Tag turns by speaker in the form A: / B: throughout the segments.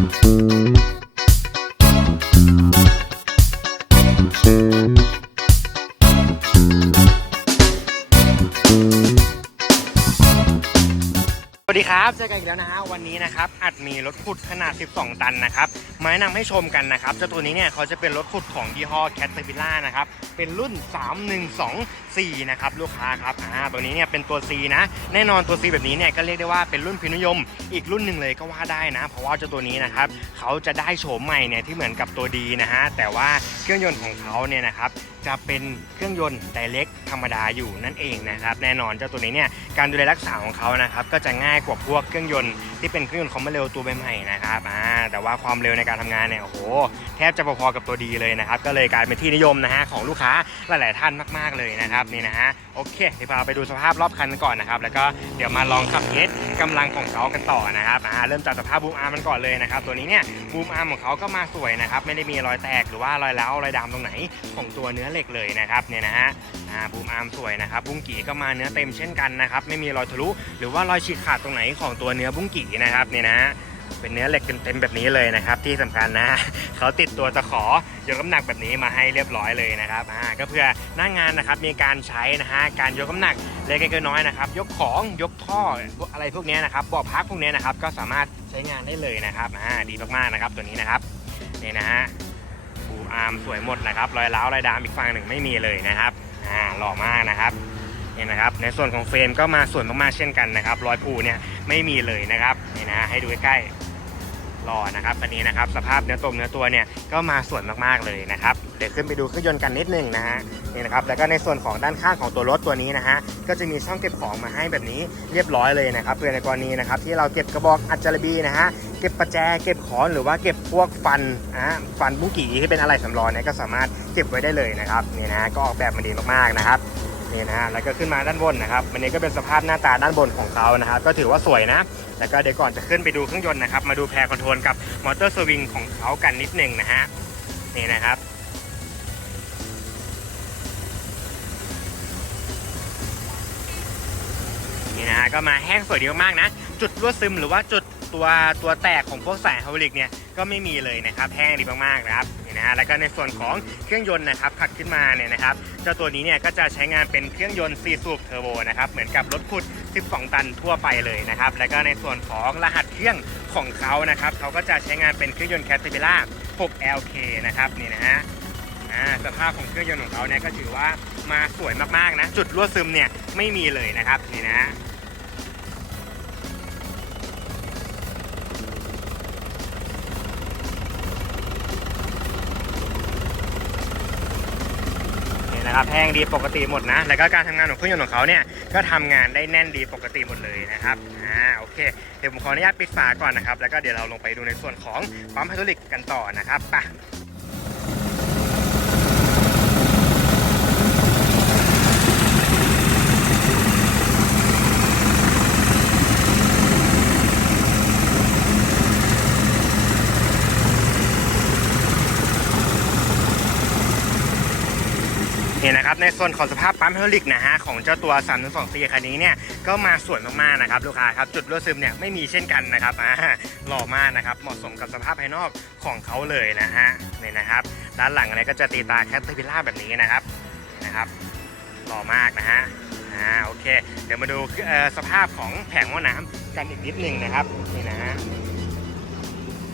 A: สวัสดีครับ เจอกันอีกแล้วนะฮะ วันนี้นะครับ อัดมีรถขุดขนาด 12 ตันนะครับ มาแนะนำให้ชมกันนะครับเจ้าตัวนี้เนี่ยเขาจะเป็นรถขุดของยี่ห้อ Caterpillar นะครับ เป็นรุ่น 3124 นะครับลูกค้าครับอ่าตัวนี้เนี่ยเป็นตัว C นะ แน่นอนตัว C แบบนี้เนี่ยก็เรียกได้ว่าเป็นรุ่นพินิยม อีกรุ่นหนึ่งเลยก็ว่าได้นะ เพราะว่าเจ้าตัวนี้นะครับเขาจะได้โฉมใหม่เนี่ยที่เหมือนกับตัวดีนะฮะแต่ว่าเครื่องยนต์ของเขาเนี่ยนะครับจะเป็นเครื่องยนต์ไดเล็ก ธรรมดาอยู่นั่นเองนะครับแน่นอนเจ้าตัวนี้เนี่ยการดูแลรักษาของเขานะครับก็จะง่ายกว่าพวกเครื่องยนต์ที่เป็นเครื่องยนต์คอมมเร็วตัวใหม่ๆนะครับอ่าแต่ว่าความเร็วในการทำงานเนี่ยโอ้โหแทบจะพอๆกับตัวดีเลยนะครับก็เลยกลายเป็นที่นิยมนะฮะของลูกค้าหลายๆท่านมากๆเลยนะครับนี่นะฮะโอเคเดี๋ยวพาไปดูสภาพรอบคันก่อนนะครับแล้วก็เดี๋ยวมาลองขับเทสกำลังของเขากันต่อนะครับอ่าเริ่มจากสภาพบูมอาร์มันก่อนเลยนะครับตัวนี้เนี่ยบูมอาร์มของเขาก็มาสวยนะครับไม่ได้มีรอยแตกหรือว่ารอยร้าวรอยดำตรงไหนของตัวเนื้อเหล็กเลยนะครับเนี่ยนะฮะอ่าบูมอาร์มสวยนะครับบุ้งกี่ก็มาเนื้อเต็มเช่นกันนะครับไม่มีรอยทะลุหรือว่ารอยฉีกขาดตรงไหนของตัวเนื้อบุ้งกี่นะครับเนี่ยนะเป็นเนื้อเหล็กเต็มๆแบบนี้เลยนะครับ ที่สำคัญนะเขาติดตัวตะขอยกน้ำหนักแบบนี้มาให้เรียบร้อยเลยนะครับอ่าก็เพื่อหน้างงานนะครับมีการใช้นะฮะการยกน้ำหนักเล็กๆน้อยๆนะครับ ยกของยกท่ออะไรพวกนี้นะครับบาะพักพวกนี้นะครับก็สามารถใช้งานได้เลยนะครับอ่าดีมากๆนะครับตัวนี้นะครับนี่นะฮะบูอาร์มสวยหมดนะครับรอยร้าวรอยดามอีกฝั่งหนึ่งไม่มีเลยนะครับ หล่อมากนะครับนี่นะครับ ในส่วนของเฟรมก็มาส่วนมากๆเช่นกันนะครับรอยผูเนี่ยไม่มีเลยนะครับนี่นะให้ดูใกล้ๆ รอนะครับอันนี้นะครับสภาพเนื้อตรงเนื้อตัวเนี่ยก็มาส่วนมากๆเลยนะครับเดี๋ยวขึ้นไปดูเครื่องยนต์กันนิดนึงนะฮะนี่นะครับแล้วก็ในส่วนของด้านข้างของตัวรถตัวนี้นะฮะก็จะมีช่องเก็บของมาให้แบบนี้เรียบร้อยเลยนะครับเพื่อในกรณีนะครับที่เราเก็บกระบอกอัจจารบีนะฮะเก็บประแจเก็บขอนหรือว่าเก็บพวกฟันอะฟันบุกี่ที่เป็นอะไรสำรองเนี่ยก็สามารถเก็บไว้ได้เลยนะครับนี่นะก็ออกแบบมาดีมากๆนะครับ นี่นะฮะแล้วก็ขึ้นมาด้านบนนะครับวันนี้ก็เป็นสภาพหน้าตาด้านบนของเขานะครับก็ถือว่าสวยนะ แล้วก็เดี๋ยวก่อนจะขึ้นไปดูเครื่องยนต์นะครับมาดูแพรคอนโทรลกับมอเตอร์สวิงของเขากันนิดหนึ่งนะฮะนี่นะครับนี่นะฮะก็มาแห้งสวยดีมากนะ จุดรั่วซึมหรือว่าจุด ตัวตัวแตกของพวกสายไฮดรอลิกเนี่ยก็ไม่มีเลยนะครับแห้งดีมากๆนะครับนี่นะฮะแล้วก็ในส่วนของเครื่องยนต์นะครับขัดขึ้นมาเนี่ยนะครับเจ้าตัวนี้เนี่ยก็จะใช้งานเป็นเครื่องยนต์4สูบเทอร์โบนะครับเหมือนกับรถขุด 12 ตันทั่วไปเลยนะครับแล้วก็ในส่วนของรหัสเครื่องของเขานะครับเขาก็จะใช้งานเป็นเครื่องยนต์ Caterpillar 6LK นะครับนี่นะฮะสภาพของเครื่องยนต์ของเขาเนี่ยก็ถือว่ามาสวยมากๆนะจุดรั่วซึมเนี่ยไม่มีเลยนะครับนี่นะ นะครับแห้งดีปกติหมดนะ แล้วก็การทำงานของเครื่องยนต์ของเขาเนี่ยก็ทำงานได้แน่นดีปกติหมดเลยนะครับอ่าโอเคเดี๋ยวผมขออนุญาตปิดฝาก่อนนะครับแล้วก็เดี๋ยวเราลงไปดูในส่วนของปั๊มไฮดรอลิกกันต่อนะครับไป นะครับในส่วนของสภาพปั๊มไฮดรอลิกนะฮะของเจ้าตัว 3 2 4คันนี้เนี่ยก็มาสวยมากๆนะครับลูกค้าครับจุดรั่วซึมเนี่ยไม่มีเช่นกันนะครับหล่อมากนะครับเหมาะสมกับสภาพภายนอกของเขาเลยนะฮะนี่นะครับด้านหลังอะไรก็จะตีตาแคทเทอร์พิล่าแบบนี้นะครับนะครับหล่อมากนะฮะอ่าโอเค เดี๋ยวมาดูสภาพของแผงหม้อน้ำกันอีกนิดหนึ่งนะครับนี่นะฮะ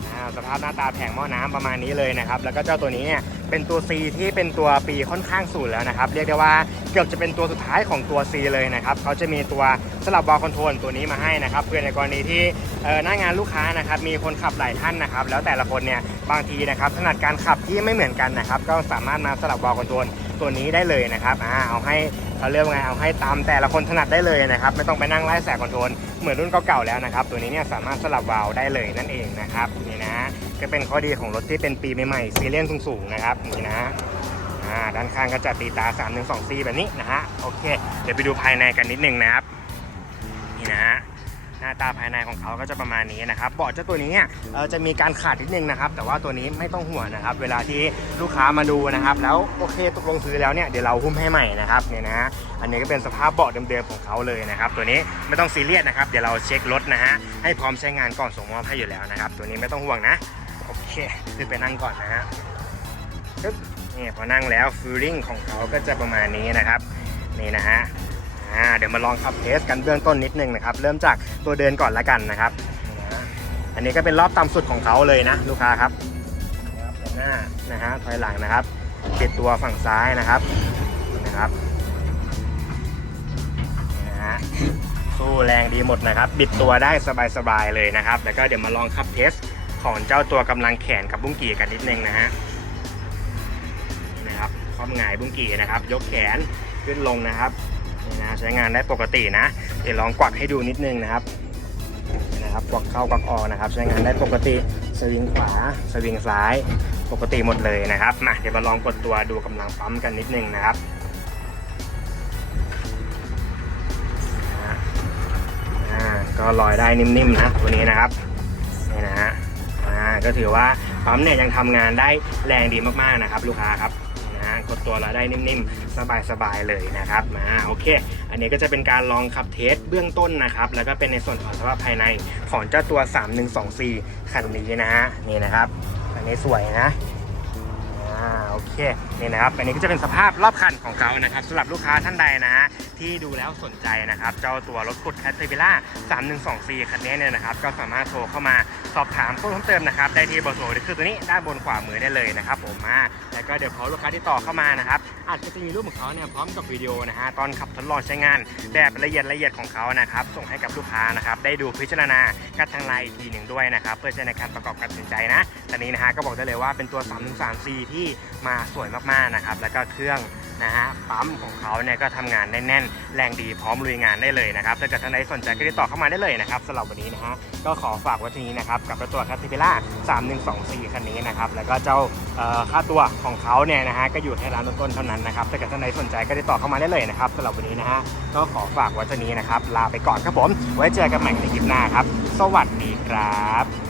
A: อ่าสภาพหน้าตาแผงหม้อน้ำประมาณนี้เลยนะครับ แล้วก็เจ้าตัวนี้เนี่ย เป็นตัว C ที่เป็นตัวปีค่อนข้างสูงแล้วนะครับ เรียกได้ว่าเกือบจะเป็นตัวสุดท้ายของตัว C เลยนะครับเขาจะมีตัวสลับวาลคอนโทรลตัวนี้มาให้นะครับเพื่อในกรณีที่หน้างานลูกค้านะครับมีคนขับหลายท่านนะครับ แล้วแต่ละคนเนี่ยบางทีนะครับถนัดการขับที่ไม่เหมือนกันนะครับ ก็สามารถมาสลับวาลคอนโทรล ตัวนี้ได้เลยนะครับอ่าเอาให้เขาเรียกว่าไงเอาให้ตามแต่ละคนถนัดได้เลยนะครับ ไม่ต้องไปนั่งไล่แสกคอนโทรลเหมือนรุ่นเก่าๆแล้วนะครับ ตัวนี้เนี่ยสามารถสลับวาล์วได้เลยนั่นเองนะครับนี่นะก็เป็นข้อดีของรถที่เป็นปีใหม่ๆซีเรียนสูงๆนะครับนี่นะอ่าด้านข้างก็จะตีตา 3 1 2 4 แบบนี้นะฮะโอเค เดี๋ยวไปดูภายในกันนิดนึงนะครับนี่นะฮะ น้าตาภายในของเขาก็จะประมาณนี้นะครับเบาะเจ้าตัวนี้เนี่ยเอ่อจะมีการขาดนิดนึงนะครับ แต่ว่าตัวนี้ไม่ต้องห่วงนะครับ เวลาที่ลูกค้ามาดูนะครับ แล้วโอเคตกลงซื้อแล้วเนี่ยเดี๋ยวเราหุ้มให้ใหม่นะครับเนี่ยนะฮะอันนี้ก็เป็นสภาพเบาะเดิมๆของเขาเลยนะครับ ตัวนี้ไม่ต้องซีเรียสนะครับเดี๋ยวเราเช็ครถนะฮะให้พร้อมใช้งานก่อนส่งมอบให้อยู่แล้วนะครับ ตัวนี้ไม่ต้องห่วงนะโอเคขึ้นไปนั่งก่อนนะฮะนี่พอนั่งแล้วฟีลลิ่งของเขาก็จะประมาณนี้นะครับนี่นะฮะ อ่าเดี๋ยวมาลองขับเทสกันเบื้องต้นนิดนึงนะครับ เริ่มจากตัวเดินก่อนละกันนะครับ อันนี้ก็เป็นรอบต่ำสุดของเขาเลยนะ ลูกค้าครับนะครับเดินหน้านะฮะถอยหลังนะครับปิดตัวฝั่งซ้ายนะครับนะครับนะฮะสู้แรงดีหมดนะครับ บิดตัวได้สบายๆเลยนะครับ แล้วก็เดี๋ยวมาลองขับเทสของเจ้าตัวกำลังแขนกับบุ้งกี่กันนิดนึงนะฮะนะครับคว่ำหงายบุ้งกี่นะครับ ยกแขนขึ้นลงนะครับ ใช้งานได้ปกตินะ เดี๋ยวลองกวักให้ดูนิดนึงนะครับนะครับกวักเข้ากวักออกนะครับ ใช้งานได้ปกติสวิงขวาสวิงซ้ายปกติหมดเลยนะครับมาเดี๋ยวมาลองกดตัวดูกำลังปั๊มกันนิดนึงนะครับอ่าก็ลอยได้นิ่มๆนะตัวนี้นะครับนี่นะฮะอ่าก็ถือว่าปั๊มเนี่ยยังทำงานได้แรงดีมากๆนะครับ ลูกค้าครับนะฮะกดตัวเราได้นิ่มๆ สบายๆเลยนะครับมาโอเค อันนี้ก็จะเป็นการลองขับเทสเบื้องต้นนะครับ แล้วก็เป็นในส่วนของสภาพภายในของเจ้าตัว 3124 คันนี้นะฮะนี่นะครับ อันนี้สวยนะอ่าโอเคนี่นะครับ อันนี้ก็จะเป็นสภาพรอบคันของเขานะครับสำหรับลูกค้าท่านใดนะฮะที่ดูแล้วสนใจนะครับ เจ้าตัวรถขุดแคทเทอร์ l ล่า3124 คันนี้เนี่ยนะครับ ก็สามารถโทรเข้ามาสอบถามเพิ่มเติมนะครับ ได้ที่เบอร์โทรคือตัวนี้ด้านบนขวามือได้เลยนะครับผมมาแล้วก็เดี๋ยวพอลูกค้าที่ต่อเข้ามานะครับ อาจจะมีรูปของเขาเนี่ยพร้อมกับวิดีโอนะฮะตอนขับทดลองใช้งานแบบละเอียดละเอียดของเขานะครับ ส่งให้กับลูกค้านะครับได้ดูพิจารณากันทางไลน์อีกทีหนึ่งด้วยนะครับ เพื่อใช้ในการประกอบการตัดสินใจนะตอนนี้นะฮะก็บอกได้เลยว่าเป็นตัว3 3 4 ที่มาสวยมากๆนะครับแล้วก็เครื่องนะฮะปั๊มของเขาเนี่ยก็ทำงานได้แน่นแรงดีพร้อมลุยงานได้เลยนะครับถ้าเกิดท่านใดสนใจก็ติดต่อเข้ามาได้เลยนะครับสำหรับวันนี้นะฮะก็ขอฝากไว้ที่นี้นะครับกับรถตัวคัตติพิล่า3124 คันนี้นะครับแล้วก็เจ้าค่าตัวของเขาเนี่ยนะฮะก็อยู่ที่ร้านต้นๆเท่านั้นนะครับถ้าเกิดท่านใดสนใจก็ติดต่อเข้ามาได้เลยนะครับสำหรับวันนี้นะฮะก็ขอฝากไว้ที่นี้นะครับลาไปก่อนครับผมไว้เจอกันใหม่ในคลิปหน้าครับ สวัสดีครับ